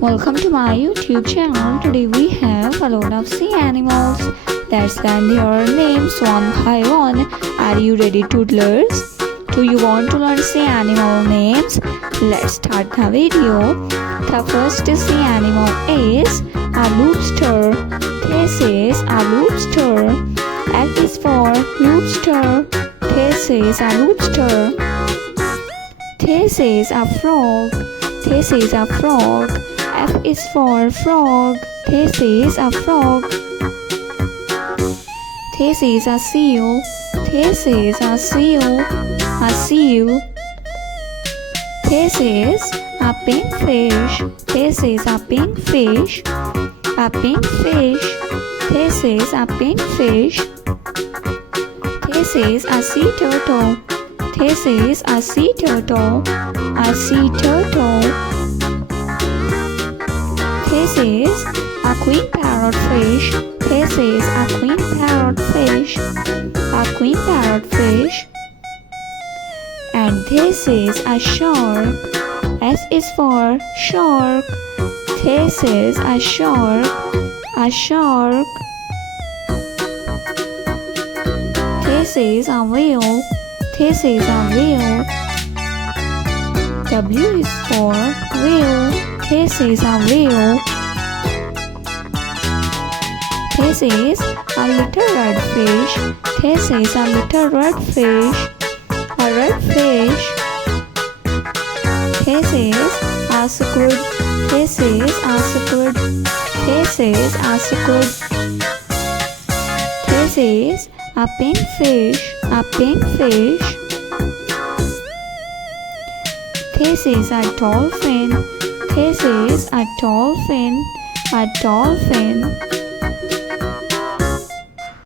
Welcome to my YouTube channel. Today we have a lot of sea animals. Let's learn their names one by one. Are you ready, toddlers? Do you want to learn sea animal names? Let's start the video. The first sea animal is a lobster. This is a lobster. L is for lobster. This is a lobster. This is a frog. This is a frog. F is for frog. This is a frog. This is a seal. This is a seal. A seal. This is a pink fish. This is a pink fish. A pink fish. This is a pink fish. This is a sea turtle. This is a sea turtle. A sea turtle. This is a queen parrotfish. This is a queen parrotfish. A queen parrotfish. And this is a shark. S is for shark. This is a shark. A shark. This is a whale. This is a whale. W is for whale. This is a whale. This is a little red fish. This is a little red fish. A red fish. This is a squid. This is a squid. This is a squid. This is a pink fish. A pink fish. This is a dolphin. This is a dolphin. A dolphin.